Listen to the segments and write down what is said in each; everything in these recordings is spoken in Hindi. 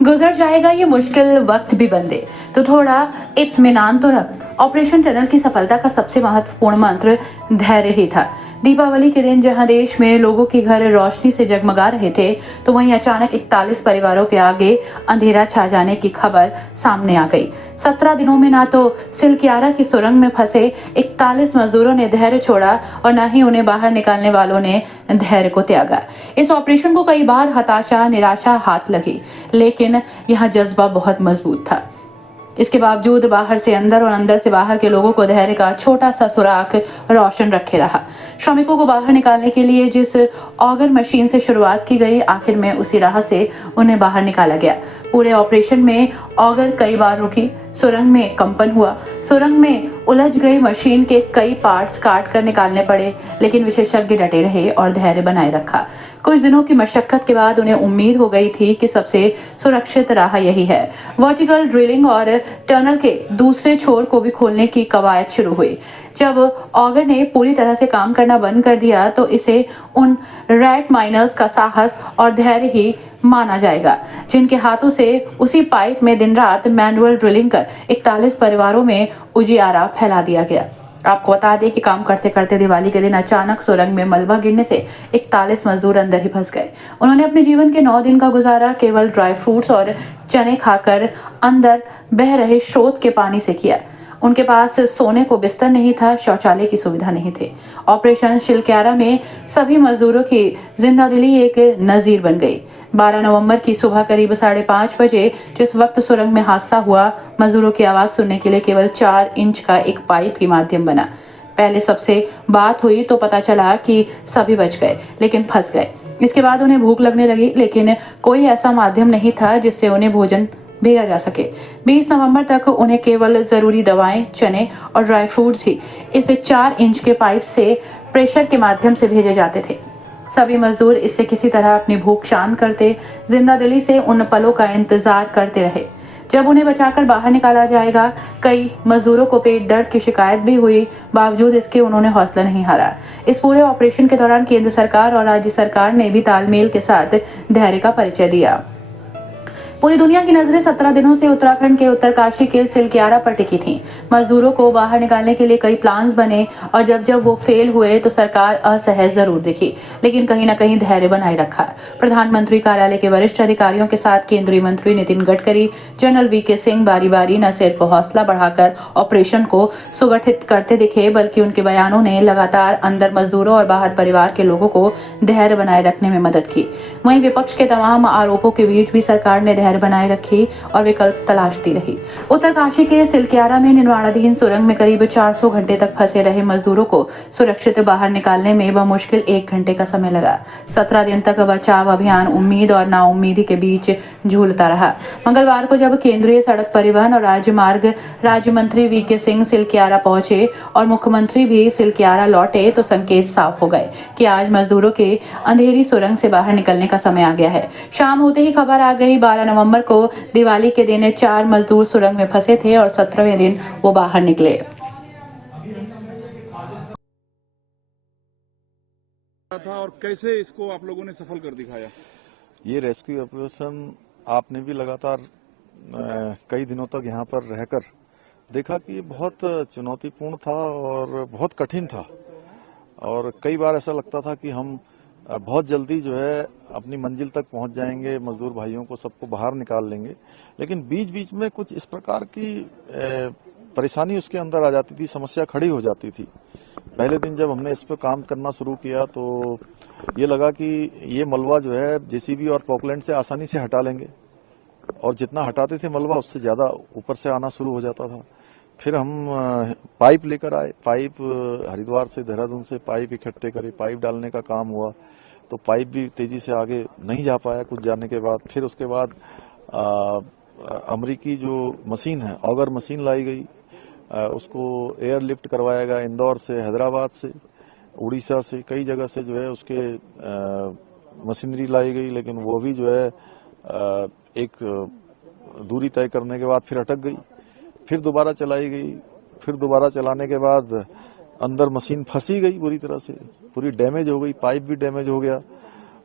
गुजर जाएगा ये मुश्किल वक्त भी बंदे, तो थोड़ा इत्मीनान तो रख। ऑपरेशन टनल की सफलता का सबसे महत्वपूर्ण मंत्र धैर्य ही था। दीपावली के दिन जहां देश में लोगों के घर रोशनी से जगमगा रहे थे, तो वहीं अचानक 41 परिवारों के आगे अंधेरा छा जाने की खबर सामने आ गई। 17 दिनों में ना तो सिलक्यारा की सुरंग में फंसे 41 मजदूरों ने धैर्य छोड़ा और न ही उन्हें बाहर निकालने वालों ने धैर्य को त्यागा। इस ऑपरेशन को कई बार हताशा निराशा हाथ लगी, लेकिन यह जज्बा बहुत मजबूत था। इसके बावजूद बाहर से अंदर और अंदर से बाहर के लोगों को धैर्य का छोटा सा सुराख रोशन रखे रहा। श्रमिकों को बाहर निकालने के लिए जिस ऑगर मशीन से शुरुआत की गई, आखिर में उसी राह से उन्हें बाहर निकाला गया। पूरे ऑपरेशन में ऑगर कई बार रुकी, सुरंग में कंपन हुआ, सुरंग में उलझ गई मशीन के कई पार्ट्स काट कर निकालने पड़े, लेकिन विशेषज्ञ डटे रहे और धैर्य बनाए रखा। कुछ दिनों की मशक्कत के बाद उन्हें उम्मीद हो गई थी कि सबसे सुरक्षित राह यही है। वर्टिकल ड्रिलिंग और टनल के दूसरे छोर को भी खोलने की कवायद शुरू हुई। जब ऑगर ने पूरी तरह से काम करना बंद कर दिया, तो इसे उन रैट माइनर्स का साहस और धैर्य ही माना जाएगा, जिनके हाथों से उसी पाइप में दिन रात मैनुअल ड्रिलिंग कर 41 परिवारों में उजियारा फैला दिया गया। आपको बता दें कि काम करते करते दिवाली के दिन अचानक सुरंग में मलबा गिरने से 41 मजदूर अंदर ही फंस गए। उन्होंने अपने जीवन के 9 दिन का गुजारा केवल ड्राई फ्रूट्स और चने खाकर अंदर बह रहे स्रोत के पानी से किया। उनके पास सोने को बिस्तर नहीं था, शौचालय की सुविधा नहीं थी। ऑपरेशन शिलक्यारा में सभी मजदूरों की जिंदादिली एक नजीर बन गई। 12 नवंबर की सुबह करीब 5:30 बजे जिस वक्त सुरंग में हादसा हुआ, मजदूरों की आवाज सुनने के लिए केवल 4 इंच का एक पाइप ही माध्यम बना। पहले सबसे बात हुई तो पता चला कि सभी बच गए, लेकिन फंस गए। इसके बाद उन्हें भूख लगने लगी, लेकिन कोई ऐसा माध्यम नहीं था जिससे उन्हें भोजन भेजा जा सके। 20 नवंबर तक उन्हें केवल जरूरी दवाएं, चने और ड्राई फ्रूट्स ही इस 4 इंच के पाइप से प्रेशर के माध्यम से भेजे जाते थे। सभी मजदूर इससे किसी तरह अपनी भूख शांत करते, जिंदादिली से उन पलों का इंतजार करते रहे जब उन्हें बचाकर बाहर निकाला जाएगा। कई मजदूरों को पेट दर्द की शिकायत भी हुई, बावजूद इसके उन्होंने हौसला नहीं हारा। इस पूरे ऑपरेशन के दौरान केंद्र सरकार और राज्य सरकार ने भी तालमेल के साथ धैर्य का परिचय दिया। पूरी दुनिया की नजरें 17 दिनों से उत्तराखंड के उत्तरकाशी के सिलक्यारा पर टिकी थीं। मजदूरों को बाहर निकालने के लिए कई प्लान्स बने और जब वो फेल हुए तो सरकार असहज जरूर दिखी, लेकिन कहीं न कहीं धैर्य बनाए रखा। प्रधानमंत्री कार्यालय के वरिष्ठ अधिकारियों के साथ केंद्रीय मंत्री नितिन गडकरी, जनरल वीके सिंह बारी बारी न सिर्फ हौसला बढ़ाकर ऑपरेशन को सुगठित करते दिखे, बल्कि उनके बयानों ने लगातार अंदर मजदूरों और बाहर परिवार के लोगों को धैर्य बनाए रखने में मदद की। वहीं विपक्ष के तमाम आरोपों के बीच भी सरकार ने धैर्य बनाए रखी और विकल्प तलाशती रही। उत्तरकाशी के सिलक्यारा में निर्माणाधीन सुरंग में करीब 400 घंटे तक फंसे रहे मजदूरों को सुरक्षित बाहर निकालने में बमुश्किल 1 घंटे का समय लगा। 17 दिन तक बचाव अभियान उम्मीद और नाउम्मीदी के बीच झूलता रहा। मंगलवार को जब केंद्रीय सड़क परिवहन और राजमार्ग राज्य मंत्री वीके सिंह सिलक्यारा पहुंचे और मुख्यमंत्री भी सिलक्यारा लौटे, तो संकेत साफ हो गए कि आज मजदूरों के अंधेरी सुरंग से बाहर निकलने का समय आ गया है। शाम होते ही खबर आ गई। 12 नवंबर को दिवाली के दिन 4 मजदूर सुरंग में फंसे थे और 17वें दिन वो बाहर निकले। था और कैसे इसको आप लोगों ने सफल कर दिखाया? ये रेस्क्यू ऑपरेशन आपने भी लगातार कई दिनों तक यहाँ पर रहकर देखा कि ये बहुत चुनौतीपूर्ण था और बहुत कठिन था, और कई बार ऐसा लगता था कि हम बहुत जल्दी जो है अपनी मंजिल तक पहुंच जाएंगे, मजदूर भाइयों को सबको बाहर निकाल लेंगे, लेकिन बीच बीच में कुछ इस प्रकार की परेशानी उसके अंदर आ जाती थी, समस्या खड़ी हो जाती थी। पहले दिन जब हमने इस पर काम करना शुरू किया तो ये लगा कि ये मलबा जो है जेसीबी और पॉकलैंड से आसानी से हटा लेंगे, और जितना हटाते थे मलबा उससे ज़्यादा ऊपर से आना शुरू हो जाता था। फिर हम पाइप लेकर आए, पाइप हरिद्वार से देहरादून से पाइप इकट्ठे करे, पाइप डालने का काम हुआ, तो पाइप भी तेजी से आगे नहीं जा पाया कुछ जाने के बाद। फिर उसके बाद अमेरिकी जो मशीन है, ऑगर मशीन लाई गई, उसको एयर लिफ्ट करवाया गया इंदौर से, हैदराबाद से, उड़ीसा से, कई जगह से जो है उसके मशीनरी लाई गई, लेकिन वो भी जो है एक दूरी तय करने के बाद फिर अटक गई। फिर दोबारा चलाई गई, फिर दोबारा चलाने के बाद अंदर मशीन फंसी गई, पूरी तरह से पूरी डैमेज हो गई, पाइप भी डैमेज हो गया,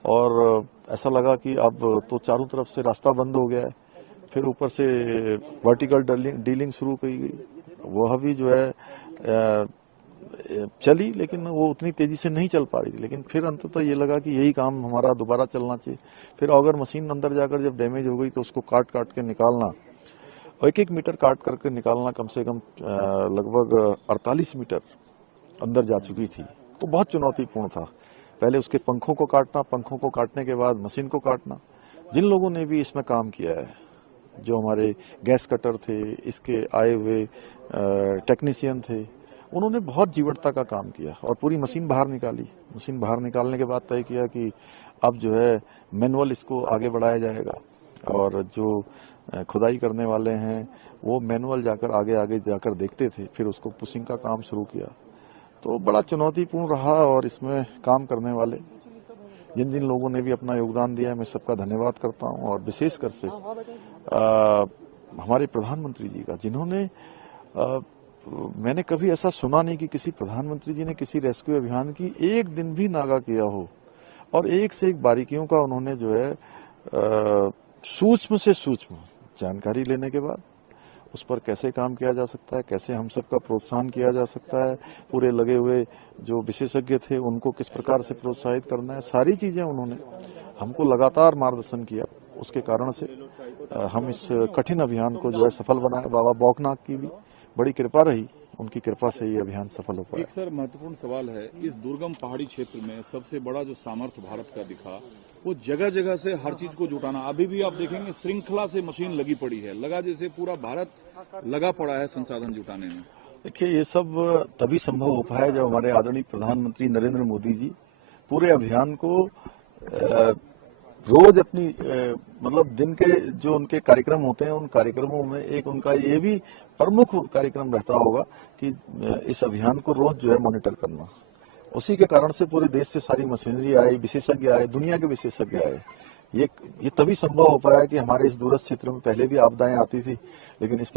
और ऐसा लगा कि अब तो चारों तरफ से रास्ता बंद हो गया है। फिर ऊपर से वर्टिकल डीलिंग शुरू की गई, वह भी जो है चली, लेकिन वो उतनी तेजी से नहीं चल पा रही थी। लेकिन फिर अंततः ये लगा कि यही काम हमारा दोबारा चलना चाहिए। फिर अगर मशीन अंदर जाकर जब डैमेज हो गई तो उसको काट काट के निकालना, और 1-1 मीटर काट करके निकालना, कम से कम लगभग 48 मीटर अंदर जा चुकी थी। तो बहुत चुनौतीपूर्ण था। पहले उसके पंखों को काटना, पंखों को काटने के बाद मशीन को काटना। जिन लोगों ने भी इसमें काम किया है, जो हमारे गैस कटर थे, इसके आए हुए टेक्नीशियन थे, उन्होंने बहुत जीवटता का काम किया और पूरी मशीन बाहर निकाली। मशीन बाहर निकालने के बाद तय किया कि अब जो है मैनुअल इसको आगे बढ़ाया जाएगा, और जो खुदाई करने वाले हैं वो मैनुअल जाकर आगे जाकर देखते थे। फिर उसको पुशिंग का काम शुरू किया। तो बड़ा चुनौतीपूर्ण रहा, और इसमें काम करने वाले जिन जिन लोगों ने भी अपना योगदान दिया है, मैं सबका धन्यवाद करता हूं। और विशेषकर से हमारे प्रधानमंत्री जी का, जिन्होंने मैंने कभी ऐसा सुना नहीं कि किसी प्रधानमंत्री जी ने किसी रेस्क्यू अभियान की एक दिन भी नागा किया हो, और एक से एक बारीकियों का उन्होंने जो है सूक्ष्म से सूक्ष्म जानकारी लेने के बाद उस पर कैसे काम किया जा सकता है, कैसे हम सबका प्रोत्साहन किया जा सकता है, पूरे लगे हुए जो विशेषज्ञ थे उनको किस प्रकार से प्रोत्साहित करना है, सारी चीजें उन्होंने हमको लगातार मार्गदर्शन किया। उसके कारण से हम इस कठिन अभियान को जो है सफल बनाए। बाबा बौखनाथ की भी बड़ी कृपा रही, उनकी कृपा से ये अभियान सफल हो पाया। एक सर महत्वपूर्ण सवाल है, इस दुर्गम पहाड़ी क्षेत्र में सबसे बड़ा जो सामर्थ्य भारत का दिखा, वो जगह जगह से हर चीज को जुटाना। अभी भी आप देखेंगे श्रृंखला से मशीन लगी पड़ी है, लगा जैसे पूरा भारत लगा पड़ा है संसाधन जुटाने में। देखिए, ये सब तभी संभव हो पाया जब हमारे आदरणीय प्रधानमंत्री नरेंद्र मोदी जी पूरे अभियान को रोज अपनी मतलब दिन के जो उनके कार्यक्रम होते हैं, उन कार्यक्रमों में एक उनका ये भी प्रमुख कार्यक्रम रहता होगा कि इस अभियान को रोज जो है मॉनिटर करना। उसी के कारण से पूरे देश से सारी मशीनरी आई, विशेषज्ञ आए, दुनिया के विशेषज्ञ आए। ये तभी संभव हो पाया कि हमारे इस दूरस्थ क्षेत्र में पहले भी आपदाएं आती थी, लेकिन इस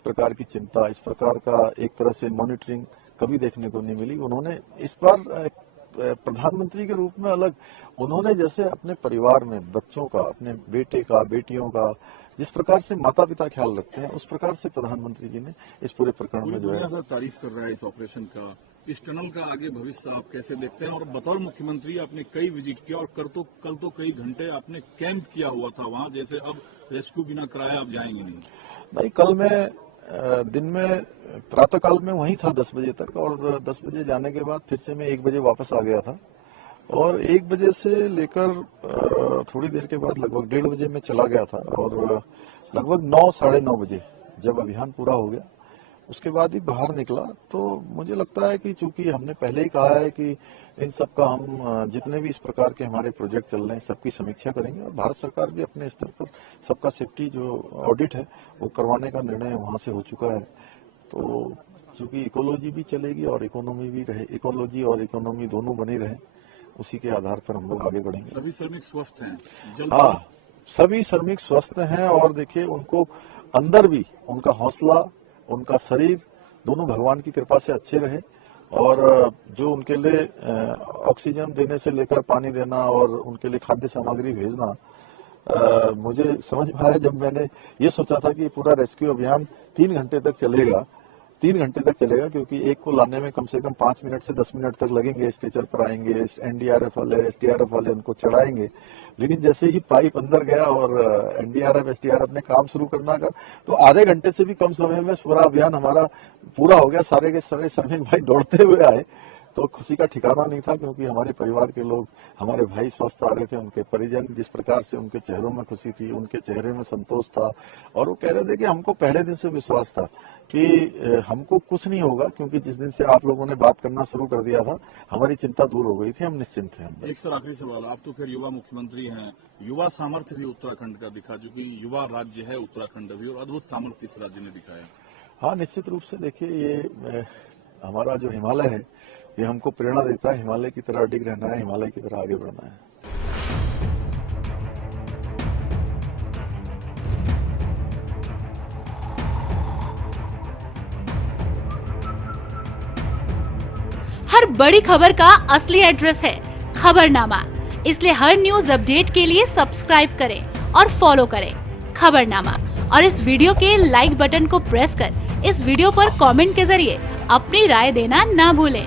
प्रकार की चिंता, इस प्रकार का एक तरह से मॉनिटरिंग कभी देखने को नहीं मिली। उन्होंने इस बार प्रधानमंत्री के रूप में अलग, उन्होंने जैसे अपने परिवार में बच्चों का, अपने बेटे का, बेटियों का जिस प्रकार से माता पिता ख्याल रखते हैं, उस प्रकार से प्रधानमंत्री जी ने इस पूरे प्रकरण में जो है तारीफ कर रहा है इस ऑपरेशन का। इस टनल का आगे भविष्य आप कैसे देखते हैं? और बतौर मुख्यमंत्री आपने कई विजिट किया, और कल तो कई घंटे आपने कैंप किया हुआ था वहाँ, जैसे अब रेस्क्यू बिना कराए आप जाएंगे नहीं। कल मैं दिन में प्रातः काल में वहीं था 10 बजे तक, और 10 बजे जाने के बाद फिर से मैं 1 बजे वापस आ गया था, और 1 बजे से लेकर थोड़ी देर के बाद लगभग 1:30 बजे मैं चला गया था, और लगभग 9, साढ़े 9 बजे जब अभियान पूरा हो गया उसके बाद ही बाहर निकला। तो मुझे लगता है कि चूंकि हमने पहले ही कहा है कि इन सब का हम जितने भी इस प्रकार के हमारे प्रोजेक्ट चल रहे हैं सबकी समीक्षा करेंगे, और भारत सरकार भी अपने स्तर पर सबका सेफ्टी जो ऑडिट है वो करवाने का निर्णय वहां से हो चुका है। तो चूंकि इकोलॉजी भी चलेगी और इकोनॉमी भी रहे, इकोलॉजी और इकोनॉमी दोनों बने रहे, उसी के आधार पर हम लोग आगे बढ़ेंगे। सभी श्रमिक स्वस्थ हैं? हाँ, सभी श्रमिक स्वस्थ हैं, और देखिए उनको अंदर भी उनका हौसला, उनका शरीर दोनों भगवान की कृपा से अच्छे रहे, और जो उनके लिए ऑक्सीजन देने से लेकर पानी देना और उनके लिए खाद्य सामग्री भेजना, मुझे समझ में आया जब मैंने ये सोचा था कि पूरा रेस्क्यू अभियान 3 घंटे तक चलेगा, 3 घंटे तक चलेगा, क्योंकि एक को लाने में कम से कम 5 मिनट से 10 मिनट तक लगेंगे। स्ट्रेचर पर आएंगे, एनडीआरएफ वाले, एसडीआरएफ वाले उनको चढ़ाएंगे, लेकिन जैसे ही पाइप अंदर गया और एनडीआरएफ एसडीआरएफ ने काम शुरू करना कर, तो आधे घंटे से भी कम समय में पूरा अभियान हमारा पूरा हो गया। सारे के सारे श्रमिक भाई दौड़ते हुए आए, तो खुशी का ठिकाना नहीं था, क्योंकि हमारे परिवार के लोग, हमारे भाई स्वस्थ आ रहे थे, उनके परिजन, जिस प्रकार से उनके चेहरों में खुशी थी, उनके चेहरे में संतोष था, और वो कह रहे थे कि हमको पहले दिन से विश्वास था कि हमको कुछ नहीं होगा, क्योंकि जिस दिन से आप लोगों ने बात करना शुरू कर दिया था हमारी चिंता दूर हो गई थी, हम निश्चिंत थे। एक सर आखिरी सवाल, आप तो फिर युवा मुख्यमंत्री हैं, युवा सामर्थ्य भी उत्तराखंड का दिखा, जो कि युवा राज्य है उत्तराखंड भी, और अद्भुत सामर्थ्य इस राज्य ने दिखाया। हाँ, निश्चित रूप से देखिए, ये हमारा जो हिमालय है ये हमको प्रेरणा देता है, हिमालय की तरह अडिग रहना है, हिमालय की तरह आगे बढ़ना है। हर बड़ी खबर का असली एड्रेस है खबरनामा, इसलिए हर न्यूज अपडेट के लिए सब्सक्राइब करें और फॉलो करें खबरनामा और इस वीडियो के लाइक बटन को प्रेस कर इस वीडियो पर कमेंट के जरिए अपनी राय देना ना भूलें।